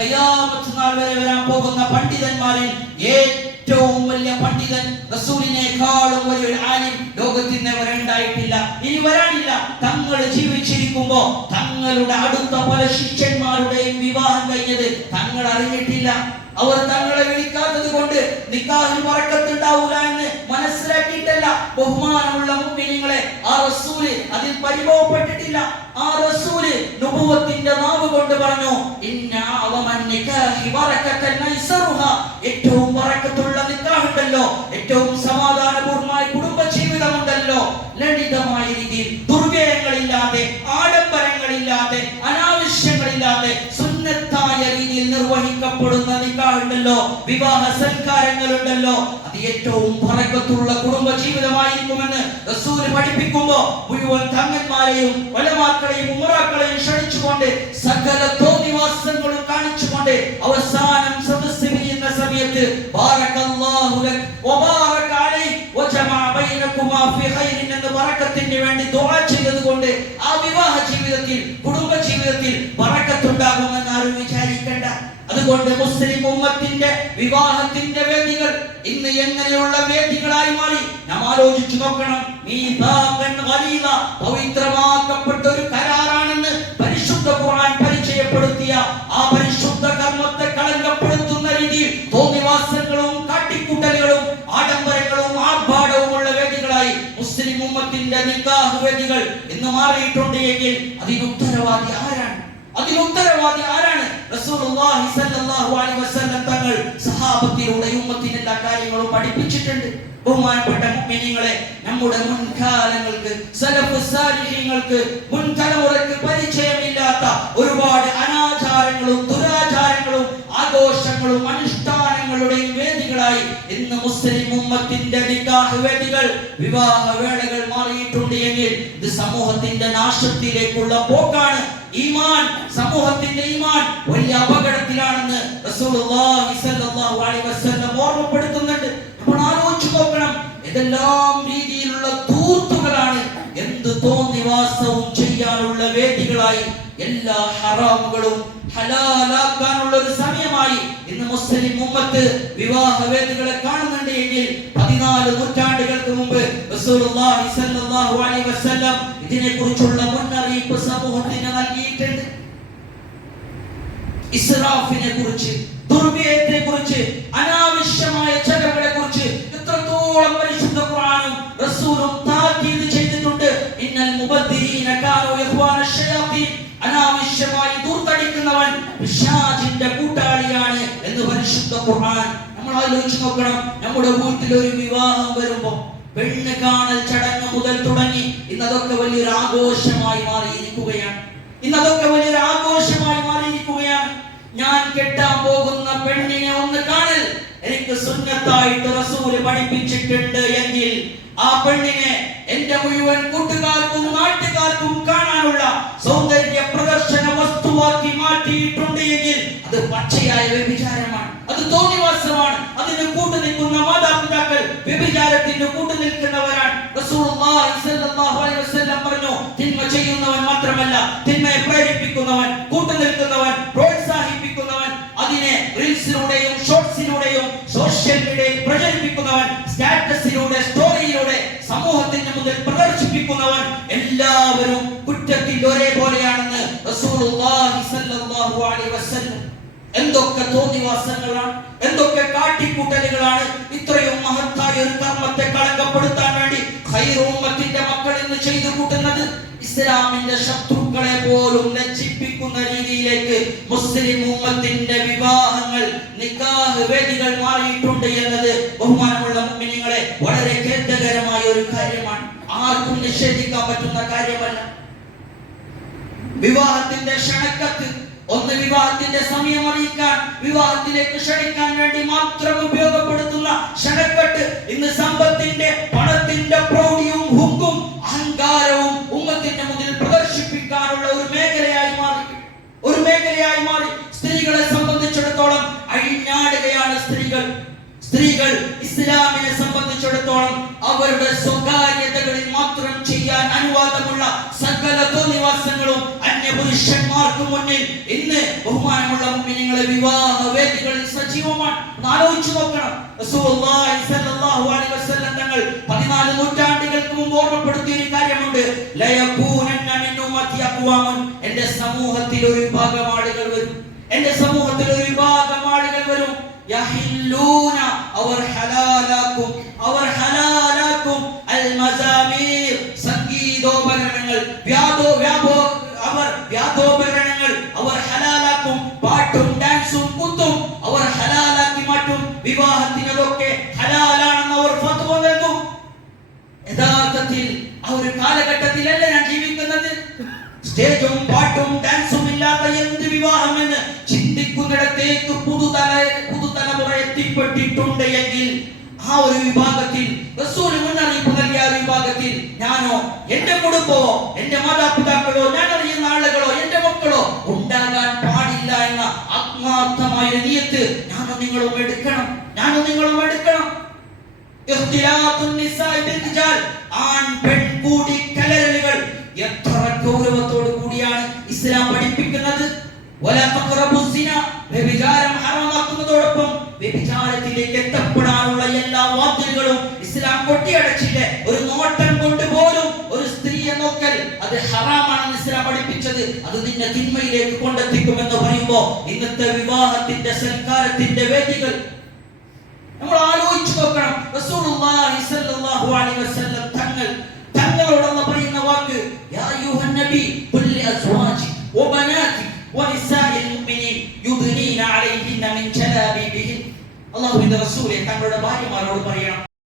ഖിയാമത്ത് നാൾ വരെ വരാൻ പോകുന്ന പണ്ഡിതന്മാരിൽ ഏറ്റവും വലിയ പണ്ഡിതൻ റസൂലിനേക്കാളും വലിയ ആലിം ലോകത്തിന് വരണ്ടായിട്ടില്ല. ഇനി വരാനില്ല. തങ്ങൾ ജീവിച്ചിരിക്കുമ്പോ തങ്ങളുടെ അടുത്ത പല ശിഷ്യന്മാരുടെയും വിവാഹം കഴിഞ്ഞത് തങ്ങൾ അറിഞ്ഞിട്ടില്ല. അവർ തങ്ങളെ വിളിക്കാത്തത് കൊണ്ട് നിക്കാഹിൽ പറക്കത്തുണ്ടാവൂല എന്ന് മനസ്സിലാക്കിയിട്ടല്ല. ബഹുമാനമുള്ള മുമ്പിനിങ്ങളെ ആ റസൂൽ അതിൽ പരിഭവപ്പെട്ടിട്ടില്ല. ആ റസൂൽ നുഭവത്തിന്റെ നാവ് കൊണ്ട് പറഞ്ഞു ഇന്ന ഏറ്റവും ബറക്കത്തുള്ള നിക്കാഹ് ഉണ്ടല്ലോ ഏറ്റവും സമാധാനപൂർവമായ കുടുംബ ജീവിതമുണ്ടല്ലോ ലളിതമായ രീതിയിൽ ദുർവ്യയങ്ങളില്ലാതെ ആഡംബരങ്ങളില്ലാതെ അനാവശ്യങ്ങളില്ലാതെ സുന്നത്തായ രീതിയിൽ നിർവഹിക്കപ്പെടുന്ന നിക്കാഹുണ്ടല്ലോ. വിവാഹ സൽക്കാരങ്ങളുണ്ടല്ലോ അത് ഏറ്റവും പറക്കത്തുള്ള കുടുംബ ജീവിതമായിരിക്കുമെന്ന് റസൂൽ പഠിപ്പിക്കുമ്പോ മുഴുവൻ തങ്ങന്മാരെയും വലമാക്കളെയും ഉമറാക്കളെയും ക്ഷണിച്ചുകൊണ്ട് സകല തോന്നിവാസങ്ങളും കാണിച്ചുകൊണ്ട് അവസാനം സദസ്സ് പിരിയുന്ന സമയത്ത് വേണ്ടി ദുആ ചെയ്തതുകൊണ്ട് ആ വിവാഹ ജീവിതത്തിൽ കുടുംബ ജീവിതത്തിൽ അതുകൊണ്ട് മുസ്ലിം ഉമ്മത്തിന്റെ വിവാഹത്തിന്റെ വേദികൾ ഇന്ന് എങ്ങനെയുള്ള വേദികളായി മാറി? നാം ആലോചിച്ചു നോക്കണം. പവിത്രമാക്കപ്പെട്ട ഒരു കരാറാണെന്ന് പരിശുദ്ധ ഖുർആൻ പരിചയപ്പെടുത്തിയ ആ പരിശുദ്ധ കർമ്മത്തെ കളങ്കപ്പെടുത്തുന്ന രീതിയിൽ തോന്നിവാസങ്ങളും കാട്ടിക്കൂട്ടലുകളും ആഡംബരങ്ങളും ആർഭാടവും ഉള്ള വേദികളായി മുസ്ലിം ഉമ്മത്തിന്റെ നിക്കാഹ് വേദികൾ ഇന്ന് മാറിയിട്ടുണ്ട് എങ്കിൽ അതിന് ഉത്തരവാദി അതിന് ഉത്തരവാദി ആരാണ്? തങ്ങൾ സഹാബത്തിലൂടെ ഉമ്മത്തിന് എല്ലാ കാര്യങ്ങളും പഠിപ്പിച്ചിട്ടുണ്ട്. ബഹുമാനപ്പെട്ട മുഅ്മിനീങ്ങളെ നമ്മുടെ മുൻകാലങ്ങൾക്ക് സലഫ് സാലിഹീങ്ങൾക്ക് മുൻതലമുറയ്ക്ക് പരിചയമില്ലാത്ത ഒരുപാട് അനാചാരങ്ങളും ദുരാചാരങ്ങളും ആഘോഷങ്ങളും അനുഷ്ഠാനങ്ങളുടെയും വേദികളായി ഇന്ന് മുസ്ലിം ഉമ്മത്തിന്റെ നിക്കാഹ് വേദികൾ വിവാഹ വേളകൾ മാറിയിട്ടുണ്ട് എങ്കിൽ ഇത് സമൂഹത്തിന്റെ നാശത്തിലേക്കുള്ള പോക്കാണ്. ഈമാൻ സമൂഹത്തിന്റെ ഈമാൻ വലിയ അപകടത്തിലാണെന്ന് ഓർമ്മപ്പെടുത്തുന്നുണ്ട്. നമ്മൾ ആലോചിച്ചു നോക്കണം. ഇതെല്ലാം രീതിയിലുള്ള തൂത്തുകളാണ് എന്ത് തോന്നിവാസവും ചെയ്യാനുള്ള വേദികളായി എല്ലാ ഹറാമുകളും ഹലാലാക്കാനുള്ള ഒരു സമയമായി ഇന്ന് മുസ്ലിം ഉമ്മത്ത് വിവാഹ വേദികളെ കാണുന്നുണ്ട് എങ്കിൽ പതിനാല് നൂറ്റാണ്ടുകൾക്ക് മുമ്പ് വസല്ലം ഇതിനെക്കുറിച്ചുള്ള മുന്നറിയിപ്പ് സമൂഹത്തിന് നൽകിയിട്ടുണ്ട്. ഇസ്രാഫിനെ കുറിച്ച് ദുർവ്യയത്തെ കുറിച്ച് അനാവശ്യമായ ചെലവുകളെ കുറിച്ച് എത്രത്തോളം പരിശുദ്ധ ഖുർആനും റസൂലും താക്കീത് ചെയ്തിട്ടുണ്ട്. ഇന്നൽ മുബദ്ദിരീന കാനു ഇഖ്വാന ശയാത്തീൻ അനാവശ്യമായി ദൂർത്തടിക്കുന്നവൻ പിശാചിന്റെ കൂട്ടാളിയാണ് എന്ന് പരിശുദ്ധ ഖുർആൻ നമ്മൾ ആലോചിച്ച് നോക്കണം. നമ്മുടെ വീട്ടിൽ ഒരു വിവാഹം വരുമ്പോൾ പെണ്ണ് കാണൽ ചടങ്ങ് മുതൽ തുടങ്ങി. ഇന്നതൊക്കെ വലിയൊരു ആഘോഷമായി മാറിയിരിക്കുകയാണ്. ഇന്നതൊക്കെ സുന്നത്തായിട്ട് റസൂൽ പഠിപ്പിച്ചിട്ടുണ്ട് എങ്കിൽ ആ പെണ്ണിനെ എന്റെ മുഴുവൻ കൂട്ടുകാർക്കും നാട്ടുകാർക്കും കാണാനുള്ള സൗന്ദര്യ പ്രദർശന വസ്തുവാക്കി മാറ്റിയിട്ടുണ്ട് എങ്കിൽ അത് പച്ചയായ വ്യഭിചാരമാണ്. അത് തോന്നിവാസമാണ്. അതിന് കൂട്ടു നിൽക്കുന്ന മാതാപിതാക്കൾ വ്യഭിചാരത്തിന് കൂട്ടു നിൽക്കുന്നവരാണ്. പറഞ്ഞു തിന്മ ചെയ്യുന്നവൻ മാത്രമല്ല തിന്മയെ പ്രേരിപ്പിക്കുന്നവൻ കൂട്ടു നിൽക്കുന്നവൻ പ്രോത്സാഹിപ്പിക്കുന്നവൻ. അതിനെ റീൽസിലൂടെയും ഷോർട്സിലൂടെയും സോഷ്യൽ പ്രചരിപ്പിക്കുന്നവൻ സ്റ്റാറ്റസിലൂടെ സ്റ്റോറിയിലൂടെ സമൂഹത്തിന്റെ മുന്നിൽ പ്രദർശിപ്പിക്കുന്നവൻ എല്ലാവരും കുറ്റത്തിൽ ഒരേപോലെയാണെന്ന് എന്തൊക്കെ തോന്നിവാസങ്ങളാണ് എന്തൊക്കെ കാട്ടിക്കൂട്ടലുകളാണ് ഇത്രയും മഹത്തായ ഒരു കർമ്മത്തെ കളങ്കപ്പെടുത്താൻ വേണ്ടി ഹൈറോമത്തിന്റെ മക്കൾ ഇന്ന് ചെയ്തു കൂട്ടുന്നത് ഇസ്ലാമിന്റെ ശത്രുക്കളെ പോലും ലജ്ജിപ്പിക്കുന്ന രീതിയിലേക്ക് മുസ്ലിം ഉമ്മത്തിന്റെ വിവാഹങ്ങൾ നിക്കാഹ് വേദികൾ മാറിയിട്ടുണ്ട് എന്നത് ബഹുമാനമുള്ള മുഅ്മിനീങ്ങളെ വളരെ ഖേദകരമായ ഒരു കാര്യമാണ്. ആർക്കും നിഷേധിക്കാൻ പറ്റുന്ന കാര്യമല്ല. വിവാഹത്തിന്റെ ക്ഷണക്കത്ത് ഒന്ന് വിവാഹത്തിന്റെ സമയം അറിയിക്കാൻ വിവാഹത്തിലേക്ക് ക്ഷണിക്കാൻ വേണ്ടി മാത്രം ഉപയോഗപ്പെടുത്തുന്ന ക്ഷണക്കെട്ട് ഇന്ന് സമ്പത്തിന്റെ പണത്തിന്റെ പ്രൗഢിയും ഹുക്കും അഹങ്കാരവും ഉമ്മത്തിന്റെ മുന്നിൽ മേഖലയായി മാറി. സ്ത്രീകളെ സംബന്ധിച്ചിടത്തോളം അഴിഞ്ഞാടുകയാണ് സ്ത്രീകൾ. സ്ത്രീകൾ ഇസ്ലാമിനെ സംബന്ധിച്ചിടത്തോളം അവരുടെ സ്വകാര്യതകളിൽ മാത്രം ചെയ്യാൻ അനുവാദമുള്ള സകല തോന്നിവാസങ്ങളും അന്യപുരുഷന്മാർക്ക് മുന്നിൽ ഇന്ന് ബഹുമാനമുള്ള മുമ്പിനെ വിവാഹ വേദികളിൽ സജീവമാണ്. ആലോചിച്ചു നോക്കണം. തങ്ങൾ 14 നൂറ്റാണ്ടുകൾക്ക് മുമ്പ് ഓർമ്മപ്പെടുത്തിയ ഒരു കാര്യമുണ്ട്. ലയകൂനന്ന മിൻ ഉമ്മത്തി അഖ്വാമുൻ എന്റെ സമൂഹത്തിൽ ഒരു വിഭാഗം ആളുകൾ വരും. എന്റെ സമൂഹത്തിൽ ഒരു വിഭാഗം ആളുകൾ വരും. യഹില്ലൂന അവർ ഹലാലാക്കും. അവർ ഹലാലാക്കും. അൽ മസാമീർ സംഗീതോപകരണങ്ങൾ വ്യാപോ വ്യാപോ അവർ വ്യാപോപകരണങ്ങൾ അവർ ഹലാലാക്കും. പാട്ടും ഡാൻസും കുത്തും അവർ ഹലാലാക്കി മാറ്റും. വിവാഹത്തിനതൊക്കെ ഹലാലാണെന്ന് അവർ ഫത്വ നൽകും. യഥാർത്ഥത്തിൽ ആ ഒരു കാലഘട്ടത്തിലല്ല സ്റ്റേജും പാട്ടും ഡാൻസും ഇല്ലാത്ത എന്ത് വിവാഹം എന്ന് ചിന്തിക്കുന്നിടത്തേക്ക് പുതുതല പുതുതലമുറ എത്തിപ്പെട്ടിട്ടുണ്ട് എങ്കിൽ ആ ഒരു വിഭാഗത്തിൽ റസൂൽ മുന്നറിയിപ്പ് നൽകിയ ഒരു വിഭാഗത്തിൽ ഞാനോ എന്റെ കുടുംബമോ എന്റെ മാതാപിതാക്കളോ ഞാൻ അറിയുന്ന ആളുകളോ എന്റെ മക്കളോ ഉണ്ടാകാൻ പാടില്ല എന്ന ആത്മാർത്ഥമായ നീയത്ത് ഞാനും നിങ്ങളും എടുക്കണം. ഞാനും നിങ്ങളും എടുക്കണം. ആൺ പെൺ കൂടി കലരലുകൾ. എത്ര ഗൗരവത്തോടു കൂടിയാണ് ഇസ്ലാം പഠിപ്പിക്കുന്നത് വ്യഭിചാരം എല്ലാ വാതിലുകളും ഇസ്ലാം ഒരു നോട്ടം കൊണ്ട് പോലും ഒരു സ്ത്രീയെ നോക്കൽ അത് ഹറാമാണെന്ന് ഇസ്ലാം പഠിപ്പിച്ചത് അത് നിന്നെ തിന്മയിലേക്ക് കൊണ്ടെത്തിക്കുമെന്ന് പറയുമ്പോ ഇന്നത്തെ വിവാഹത്തിന്റെ സൽക്കാരത്തിന്റെ വേദികൾ. നമ്മൾ ആലോചിച്ചു നോക്കണം. റസൂലുള്ളാഹി അലൈഹി വസല്ലം